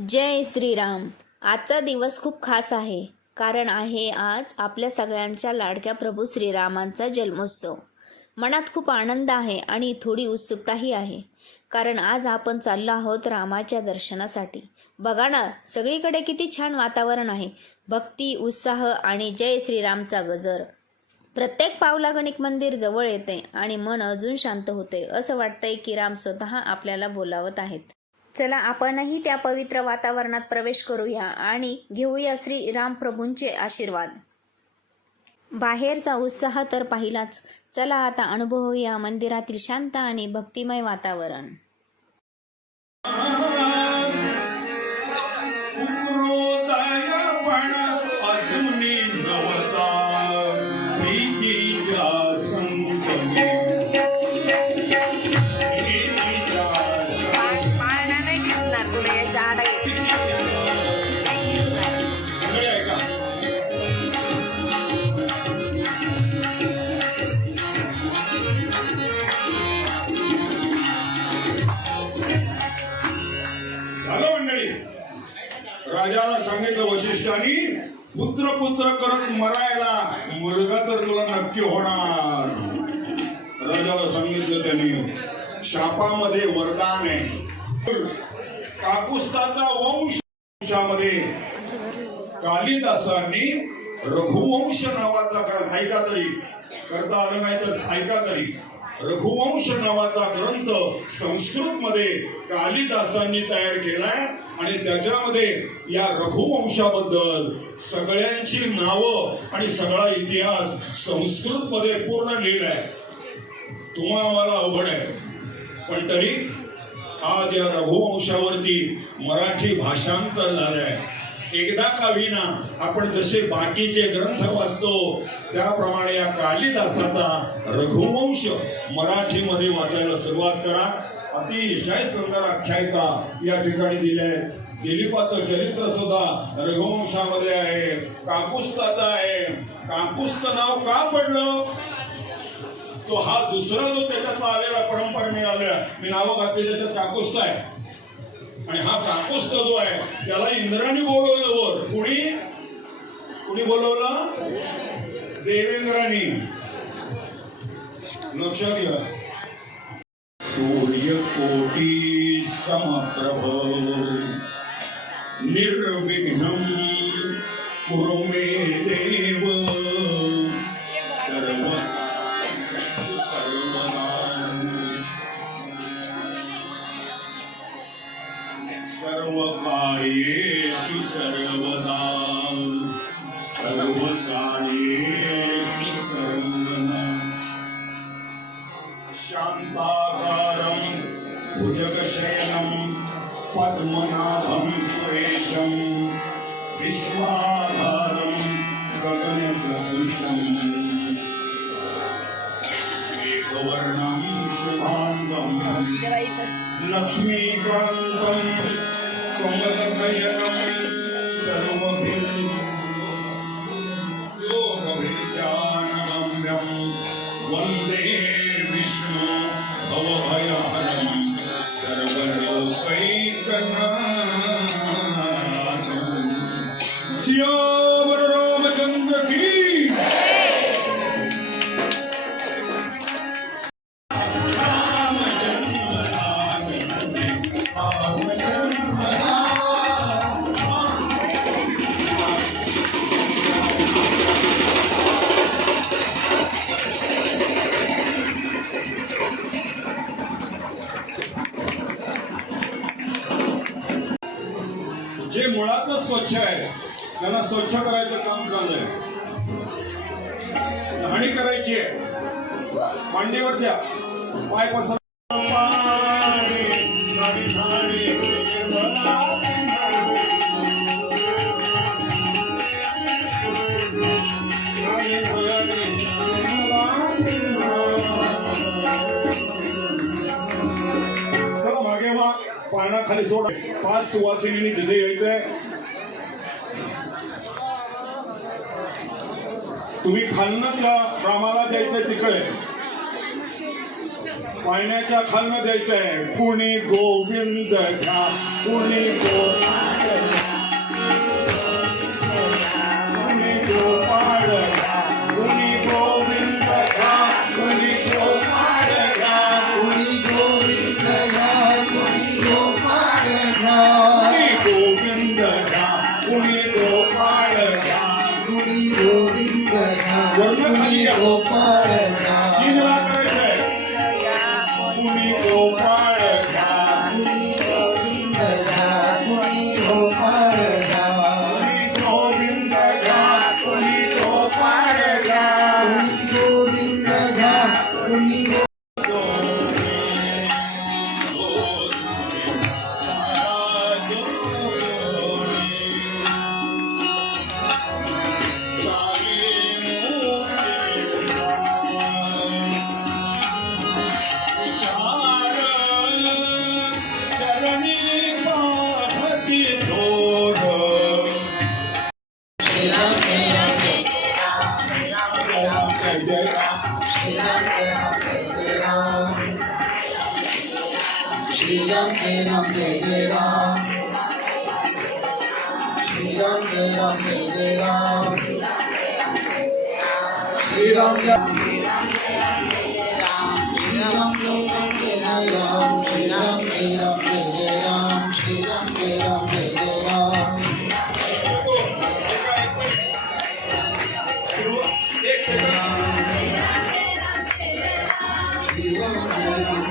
जय श्रीराम. आजचा दिवस खूप खास आहे, कारण आहे आज आपल्या सगळ्यांच्या लाडक्या प्रभू श्रीरामांचा जन्मोत्सव. मनात खूप आनंद आहे आणि थोडी उत्सुकताही आहे, कारण आज आपण चाललो आहोत रामाच्या दर्शनासाठी. बघा ना, सगळीकडे किती छान वातावरण आहे. भक्ती, उत्साह आणि जय श्रीरामचा गजर. प्रत्येक पावलागणिक मंदिर जवळ येते आणि मन अजून शांत होते. असं वाटतंय की राम स्वतः आपल्याला बोलावत आहेत. चला आपणही त्या पवित्र वातावरणात प्रवेश करूया आणि घेऊया श्री राम प्रभूंचे आशीर्वाद. बाहेरचा उत्साह तर पाहिलाच, चला आता अनुभवूया मंदिरातील शांत आणि भक्तिमय वातावरण. राजाला सांगितलं वशिष्ठांनी, पुत्र पुत्र करत मरायला, मुलगा तर तुला नक्की होणार. राजाला सांगितलं त्यांनी, शापामध्ये वरदान आहे. काकुस्ताचा वंशामध्ये कालिदासांनी रघुवंश नावाचा ग्रंथ, ऐका तरी, करता आलं नाही तर ऐका तरी, रघुवंश नावाचा ग्रंथ संस्कृत मध्ये कालिदासांनी तयार केलाय आणि त्याच्यामध्ये या रघुवंशाबद्दल सगळ्यांची नावं आणि सगळा इतिहास संस्कृत मध्ये पूर्ण लिहिलाय. तुम्हाला मला अवघड आहे, पण तरी आज या रघुवंशावरती मराठी भाषांतर झालंय. एकदा का विना आपण जसे बाकीचे ग्रंथ वाचतो त्याप्रमाणे या कालिदासाचा रघुवंश मराठीमध्ये वाचायला सुरुवात करा. अतिशय सुंदर आख्यायिका या ठिकाणी दिली. दिलीपाचं चरित्र सुद्धा रघुवंशामध्ये आहे, काकुस्ताचा आहे. काकुस्त नाव का पडलं, तो हा दुसरा जो त्याच्यातला आलेला परंपरेने आल्या, मी नावं घातली त्याच्यात काकुस्त आहे. आणि हा काकुस्त जो आहे त्याला इंद्राने बोलवलं वर. कुणी बोलवलं? देवेंद्रांनी. लक्षात घ्या. सूर्यकोटी समप्रभ निर्विघ्नं कुरु मे देव सर्व कार्येषु सर्वदा सर्व कार्येषु सर्वदा शांताकारं भुजगशयनं पद्मनाभं सुरेशं विश्वाधारं गगनसदृशं मेघवर्णं शुभांगं लक्ष्मीकान्तं कमलनयनं सर्वभिर्योगभिर्यानगम्यं वन्दे विष्णु भवभयहरं सर्वलोकैकनाथं. सियावर रामचंद्र की. जे मुळातच स्वच्छ आहे त्यांना स्वच्छ करायचं काम चाललंय. घाणी करायची आहे, मांडीवर द्या, पाय पसर. चला मागे वा, पाण्याखाली सोड. 5 सुवासिनी तिथे यायचंय. तुम्ही खालनं त्या रामाला द्यायचंय तिकडे. पाळण्याच्या खालनं द्यायचंय. कुणी गोविंद घ्या, कुणी गोविंद राम कुणी गोविंद राम कुणी गोपाळ राम कुणी गोविंद राम वर्ण खाली या. गोपाळ राम तीन वेळा करायचंय कुणी गोपाळ राम कुणी गोविंद राम कुणी गोपाळ राम कुणी गोविंद राम कुणी गोपाळ राम कुणी गोविंद राम कुणी श्री राम जय राम जय जय राम श्री राम जय राम जय जय राम श्री राम जय श्री राम जय राम जय राम श्री राम जय राम जय जय राम श्री राम जय राम जय जय राम एक सेकंद श्री राम जय राम